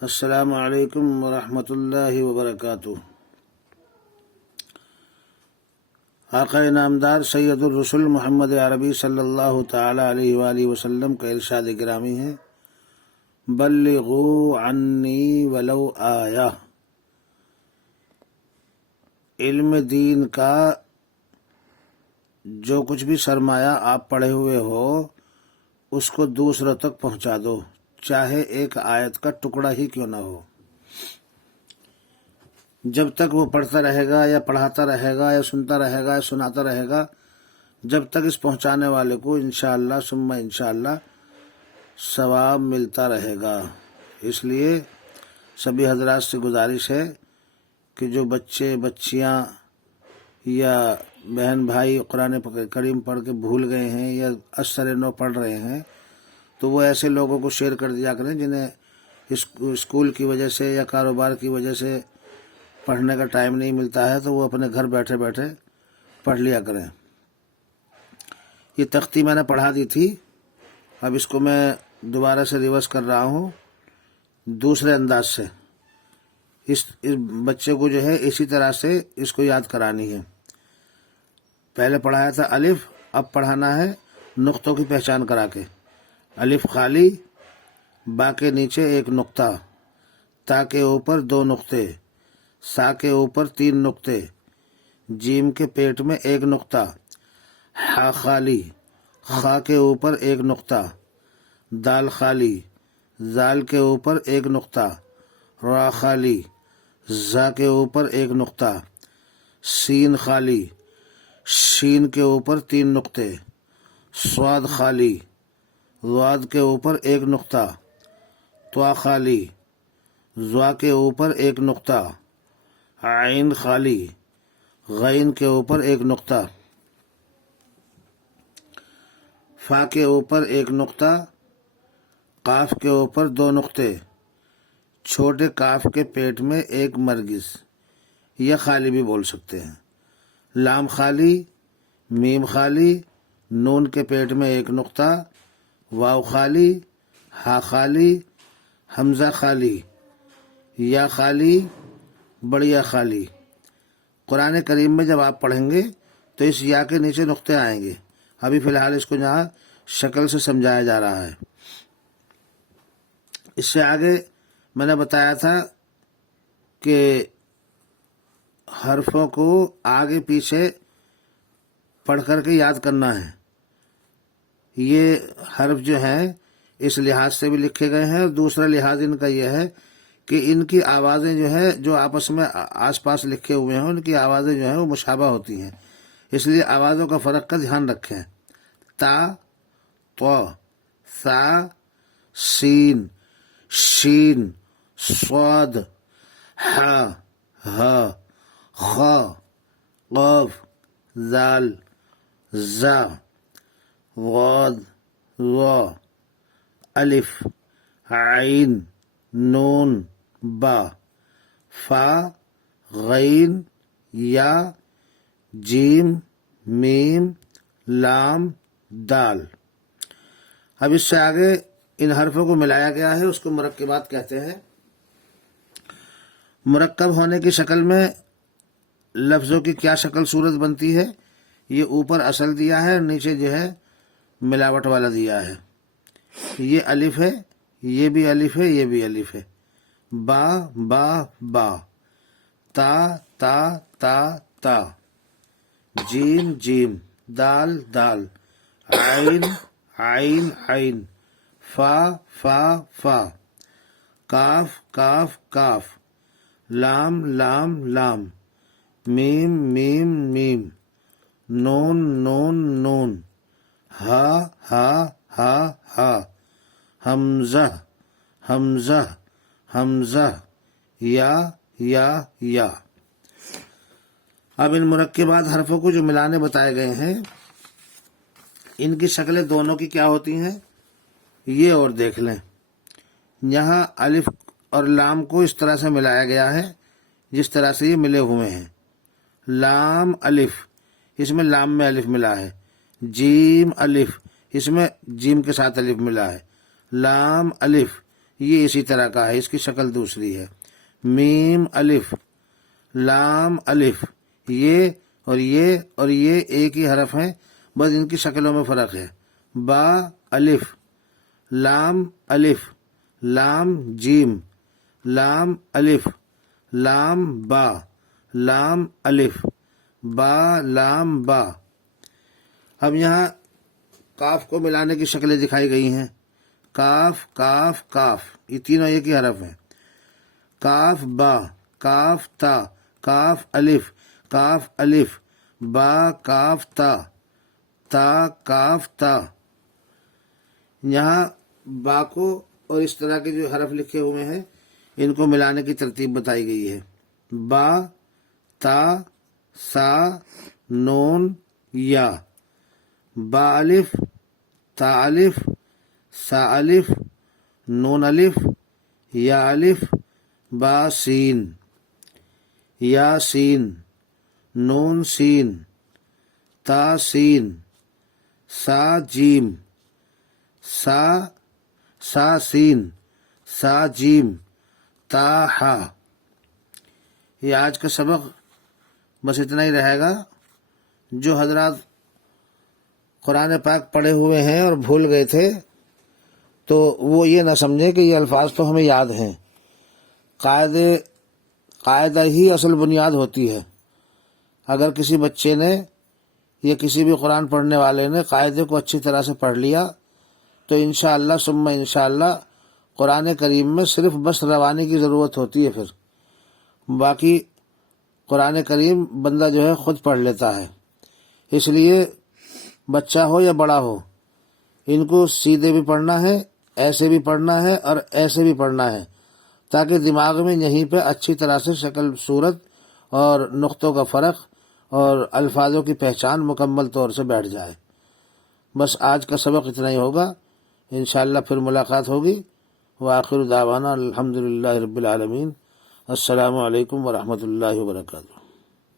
السلام علیکم ورحمۃ اللہ وبرکاتہ۔ آقا نامدار سید الرسل محمد عربی صلی اللہ تعالی علیہ وآلہ وسلم کا ارشاد گرامی ہے، بلغوا عنی ولو آیہ۔ علم دین کا جو کچھ بھی سرمایہ آپ پڑھے ہوئے ہو اس کو دوسروں تک پہنچا دو، چاہے ایک آیت کا ٹکڑا ہی کیوں نہ ہو۔ جب تک وہ پڑھتا رہے گا یا پڑھاتا رہے گا یا سنتا رہے گا یا سناتا رہے گا، جب تک اس پہنچانے والے کو انشاءاللہ ثم انشاءاللہ ثواب ملتا رہے گا۔ اس لیے سبھی حضرات سے گزارش ہے کہ جو بچے بچیاں یا بہن بھائی قرآن کریم پڑھ کے بھول گئے ہیں یا اثر نو پڑھ رہے ہیں، تو وہ ایسے لوگوں کو شیئر کر دیا کریں جنہیں اسکول کی وجہ سے یا کاروبار کی وجہ سے پڑھنے کا ٹائم نہیں ملتا ہے، تو وہ اپنے گھر بیٹھے بیٹھے پڑھ لیا کریں۔ یہ تختی میں نے پڑھا دی تھی، اب اس کو میں دوبارہ سے ریورس کر رہا ہوں دوسرے انداز سے۔ اس بچے کو جو ہے اسی طرح سے اس کو یاد کرانی ہے۔ پہلے پڑھایا تھا الف، اب پڑھانا ہے نقطوں کی پہچان کرا کے۔ الف خالی، با کے نیچے ایک نقطہ، تا کے اوپر دو نقطے، سا کے اوپر تین نقطے، جیم کے پیٹ میں ایک نقطہ، ہا خالی، خا کے اوپر ایک نقطہ، دال خالی، زال کے اوپر ایک نقطہ، را خالی، زا کے اوپر ایک نقطہ، سین خالی، شین کے اوپر تین نقطے، صاد خالی، ضاد کے اوپر ایک نقطہ، طا خالی، ضا کے اوپر ایک نقطہ، عین خالی، غین کے اوپر ایک نقطہ، فا کے اوپر ایک نقطہ، قاف کے اوپر دو نقطے، چھوٹے کاف کے پیٹ میں ایک مرگز یا خالی بھی بول سکتے ہیں، لام خالی، میم خالی، نون کے پیٹ میں ایک نقطہ، واو خالی، ہا خالی، حمزہ خالی، یا خالی، بڑیا خالی۔ قرآن کریم میں جب آپ پڑھیں گے تو اس یا کے نیچے نقطے آئیں گے۔ ابھی فی الحال اس کو یہاں شکل سے سمجھایا جا رہا ہے۔ اس سے آگے میں نے بتایا تھا کہ حرفوں کو آگے پیچھے پڑھ کر کے یاد کرنا ہے۔ یہ حرف جو ہیں اس لحاظ سے بھی لکھے گئے ہیں، اور دوسرا لحاظ ان کا یہ ہے کہ ان کی آوازیں جو ہے جو آپس میں آس پاس لکھے ہوئے ہیں ان کی آوازیں جو ہیں وہ مشابہ ہوتی ہیں، اس لیے آوازوں کا فرق کا دھیان رکھیں۔ تا، تو، ثا، سین، شین، صاد، ہا، ہا، خا، قاف، زال، زا، غاد، وا، الف، عین، نون، با، فا، غین، یا، جیم، میم، لام، دال۔ اب اس سے آگے ان حرفوں کو ملایا گیا ہے، اس کو مرکبات کہتے ہیں۔ مرکب ہونے کی شکل میں لفظوں کی کیا شکل صورت بنتی ہے، یہ اوپر اصل دیا ہے اور نیچے جو ہے ملاوٹ والا دیا ہے۔ یہ الف ہے، یہ بھی الف ہے، یہ بھی الف ہے۔ با، با، با، تا، تا، تا، تا، جیم، جیم، دال، دال، عین، عین، عین، فا، فا، فا، کاف، کاف، کاف، لام، لام، لام، میم، میم، میم، نون، نون، نون، ہا، ہا، ہا، ہا، حمزہ، حمزہ، حمزہ، یا، یا، یا۔ اب ان مرکبات حرفوں کو جو ملانے بتائے گئے ہیں ان کی شکلیں دونوں کی کیا ہوتی ہیں یہ اور دیکھ لیں۔ یہاں الف اور لام کو اس طرح سے ملایا گیا ہے جس طرح سے یہ ملے ہوئے ہیں۔ لام الف، اس میں لام میں الف ملا ہے۔ جیم الف، اس میں جیم کے ساتھ الف ملا ہے۔ لام الف، یہ اسی طرح کا ہے، اس کی شکل دوسری ہے۔ میم الف، لام الف، یہ اور یہ اور یہ ایک ہی حرف ہیں، بس ان کی شکلوں میں فرق ہے۔ با الف، لام الف، لام جیم، لام الف، لام با، لام الف، با لام با۔ اب یہاں کاف کو ملانے کی شکلیں دکھائی گئی ہیں، کاف کاف کاف، یہ تینوں ایک ہی حرف ہیں۔ کاف با، کاف تا، کاف الف، کاف الف، با کاف تا، تا کاف تا۔ یہاں با کو اور اس طرح کے جو حرف لکھے ہوئے ہیں ان کو ملانے کی ترتیب بتائی گئی ہے۔ با، تا، سا، نون، یا۔ با الف، تا الف، سا الف، نون الف، یا الف، با سین، یا سین، نون سین، تا سین، سا جیم، سا سین، سا جیم، تا ہا۔ یہ آج کا سبق بس اتنا ہی رہے گا۔ جو حضرات قرآن پاک پڑھے ہوئے ہیں اور بھول گئے تھے تو وہ یہ نہ سمجھیں کہ یہ الفاظ تو ہمیں یاد ہیں۔ قاعدہ ہی اصل بنیاد ہوتی ہے۔ اگر کسی بچے نے یا کسی بھی قرآن پڑھنے والے نے قاعدے کو اچھی طرح سے پڑھ لیا تو انشاءاللہ ثم انشاءاللہ قرآن کریم میں صرف بس روانی کی ضرورت ہوتی ہے، پھر باقی قرآن کریم بندہ جو ہے خود پڑھ لیتا ہے۔ اس لیے بچہ ہو یا بڑا ہو، ان کو سیدھے بھی پڑھنا ہے، ایسے بھی پڑھنا ہے اور ایسے بھی پڑھنا ہے، تاکہ دماغ میں یہیں پہ اچھی طرح سے شکل صورت اور نقطوں کا فرق اور الفاظوں کی پہچان مکمل طور سے بیٹھ جائے۔ بس آج کا سبق اتنا ہی ہوگا، انشاءاللہ پھر ملاقات ہوگی۔ وآخر دعوانا الحمدللہ رب العالمین۔ السلام علیکم ورحمۃ اللہ وبرکاتہ۔